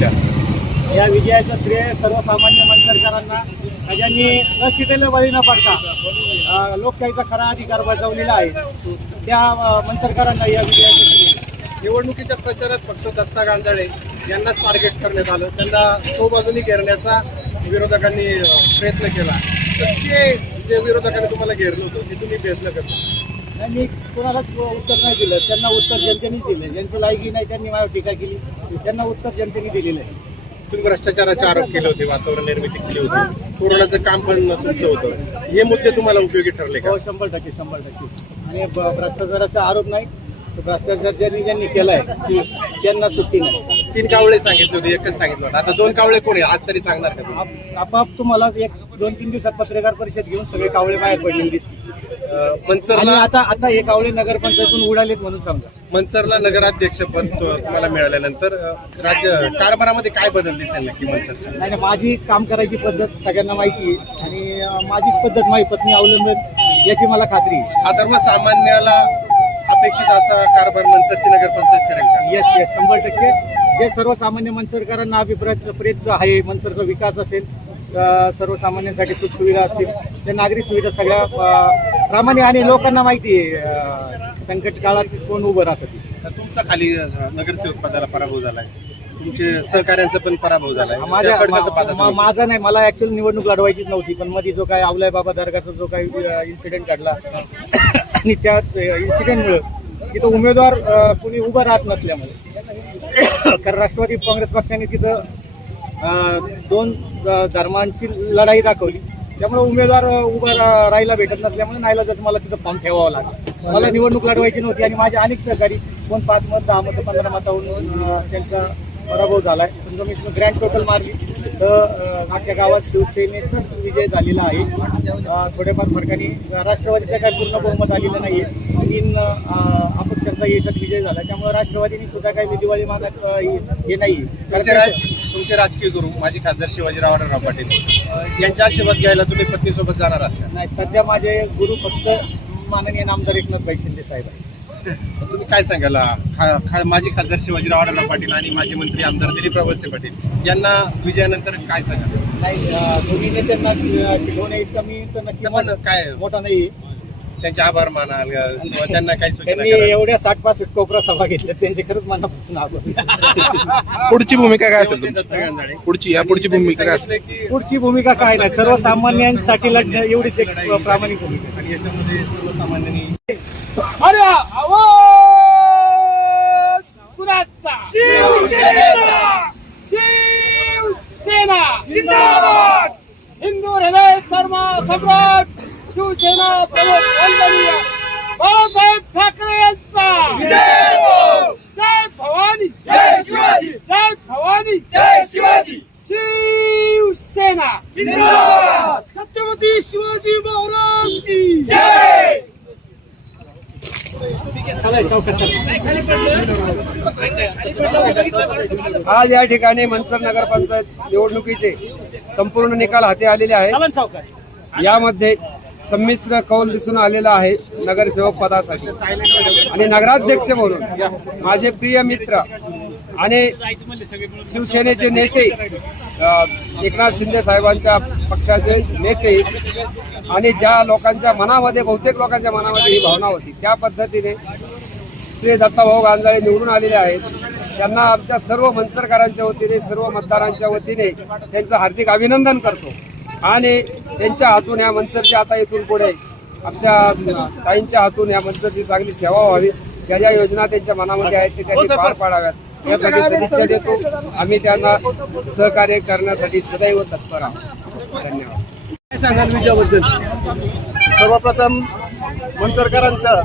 तुमच्या या विजयाचं श्रेय सर्वसामान्य मनसरकरांना. ज्यांनी न शिकेलं बळी न पडता लोकशाहीचा खरा अधिकार बजावलेला आहे. त्या अ, मनसरकरांना या विजयाचं श्रेय. निवडणुकीच्या प्रचारात फक्त दत्ता गांजाळे यांनाच टार्गेट करण्यात आलं. त्यांना तो बाजूनी घेरण्याचा विरोधकांनी प्रयत्न केला. तर ते जे विरोधकांनी तुम्हाला घेरलं होतं ते तुम्ही भेटलं कसं? नाही, मी कोणालाच उत्तर नाही दिलं. त्यांना उत्तर जनतेनेच दिलं. ज्यांची लायकी नाही त्यांनी माझ्यावर टीका केली. त्यांना उत्तर जनतेने दिलेलं आहे. तुम्ही भ्रष्टाचाराचे आरोप केले होते वातावरण निर्मिती केली होती. कोरोनाचं काम पण तुमचं होतं. हे मुद्दे तुम्हाला उपयोगी ठरले का? हो शंभर टक्के शंभर टक्के. आणि ब- भ्रष्टाचाराचा आरोप नाही. तर भ्रष्टाचार ज्यांनी ज्यांनी केलाय त्यांना सुट्टी नाही. तीन कावळे सांगितले होते एकच सांगितलं होतं. आता दोन कावळे कोणी आज तरी सांगणार का तुम्ही? आप- आपाप तुम्हाला एक दोन तीन दिवसात पत्रकार परिषद घेऊन सगळे कावळे बाहेर पडलेले दिसतील. मनसरला आता आता हे कावळे नगरपंचायतून उडालेत म्हणून समजा. मनसरला नगराध्यक्ष पद तुम्हाला मिळाल्यानंतर राज्य कारभारामध्ये काय बदल दिसेल नक्की मनसरच्या नाही माझी काम करायची पद्धत सगळ्यांना माहिती आहे. आणि माझीच पद्धत माझी पत्नी अवलंबन याची मला खात्री आहे. हा सर्वसामान्याला अपेक्षित असा कारभार मनसरची नगरपंचायत करेल का? येस येस शंभर टक्के. जे सर्वसामान्य मनसरकरांना अभिप्राय प्रयत्न आहे मनसरचा विकास असेल सर्वसामान्यांसाठी सुखसुविधा असतील त्या नागरिक सुविधा सगळ्या प्रामाणिक आणि लोकांना माहिती आहे संकट काळात कोण उभं राहतं तुमचा खाली नगरसेवक पदाला पराभव झालाय. तुमचे सहकार्यांचा पण पराभव झालाय. माझ्या मा- तुम्ही? माझा नाही मला ऍक्च्युअली निवडणूक लढवायचीच नव्हती पण मध्ये जो काय आवलाय बाबा दर्गाचा जो काही इन्सिडेंट घडला आणि त्या इन्सिडेंटमुळे तिथं उमेदवार अ, कुणी उभं राहत नसल्यामुळे. कारण राष्ट्रवादी काँग्रेस पक्षाने तिथं अ, दोन अ, धर्मांची लढाई दाखवली. त्यामुळे उमेदवार उभा रा- राहायला भेटत नसल्यामुळे नाईलाजात मला तिथं फॉर्म ठेवावा लागला. मला निवडणूक लढवायची नव्हती आणि माझे अनेक सहकारी कोण पाच मत दहा मत पंधरा मतावरून त्यांचा पराभव झालाय. समजा मी ग्रँड टोटल मारली. तर आमच्या गावात शिवसेनेचाच विजय झालेला आहे. थोड्याफार फरकाने राष्ट्रवादीचा काय पूर्ण बहुमत आलेलं नाही आहे तीन अपक्षांचा याच्यात विजय झाला. त्यामुळे राष्ट्रवादीने सुद्धा काही दिवाळी मानत हे नाही. तुमचे राज- तुमचे राजकीय गुरु माजी खासदार शिवाजीराव पाटील. अं, यांचा आशीर्वाद घ्यायला तुम्ही पत्नीसोबत जाणार आहात नाही सध्या माझे गुरु फक्त माननीय नामदार एकनाथ शिंदे साहेब आहे तुम्ही काय सांगाल? खा- खा- माजी खासदार शिवाजीराव आढळराव पाटील आणि माजी मंत्री आमदार दिलीप वळसे पाटील यांना विजयानंतर काय सांगाल? नाही दोन्ही नेत्यांना शिकवणे इतका मी तर नक्की काय मोठा नाही त्यांचे आभार मानाल किंवा त्यांना काही सूचना त्यांनी कराल? एवढ्या साठ पासष्ट कोपरा सभा घेतल्या त्यांचे खरंच मनापासून आभार. पुढची भूमिका काय असेल दत्त. पुढची या पुढची भूमिका काय असेल? की पुढची भूमिका काय नाही सर्वसामान्यांसाठी लढणं एवढीच एक प्रामाणिक भूमिका. आहे. आणि याच्यामध्ये सर्वसामान्यांनी अरे आवाज! कुणाचा? शिवसेनेचा! शिवसेना! जिंदाबाद! हिंदू रेल्वे सर्व सम्राट! शिवसेना प्रमुख वंदनीय बाळासाहेब ठाकरे यांचा. जय भवानी. जय शिवाजी जय भवानी. जय शिवाजी शिवसेना. जिंदाबाद छत्रपती शिवाजी महाराज की जय. आज या ठिकाणी मनसर नगरपंचायत निवडणुकीचे संपूर्ण निकाल हाती आलेले आहेत. यामध्ये संमिश्र कौल दिसून आलेला आहे नगरसेवक पदासाठी. आणि नगराध्यक्ष म्हणून माझे प्रिय मित्र आणि शिवसेनेचे नेते एकनाथ शिंदे साहेबांच्या पक्षाचे नेते आणि ज्या लोकांच्या मनामध्ये बहुतेक लोकांच्या मनामध्ये ही भावना होती त्या पद्धतीने श्री दत्ताभाऊ गांजाळे निवडून आलेले आहेत. त्यांना आमच्या सर्व मनसरकरांच्या वतीने सर्व मतदारांच्या वतीने त्यांचं हार्दिक अभिनंदन करतो. आणि त्यांच्या हातून या मनसरच्या आता इथून पुढे आमच्या ताईंच्या हातून या मनसरची चांगली सेवा व्हावी. ज्या ज्या योजना त्यांच्या मनामध्ये आहेत ते त्यांनी पार पाडाव्यात. यासाठी सदिच्छा देतो. आम्ही त्यांना सहकार्य करण्यासाठी सदैव तत्पर आहोत. धन्यवाद. काय सांगाल विजयाबद्दल? सर्वप्रथम मनसरकरांचं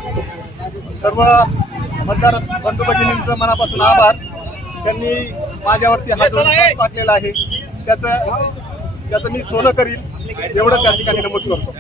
सर्व मतदार बंधू भगिनींचं मनापासून आभार. त्यांनी माझ्यावरती हात टाकलेला आहे. त्याचं त्याचं मी सोनं करील एवढंच या ठिकाणी नमूद करतो.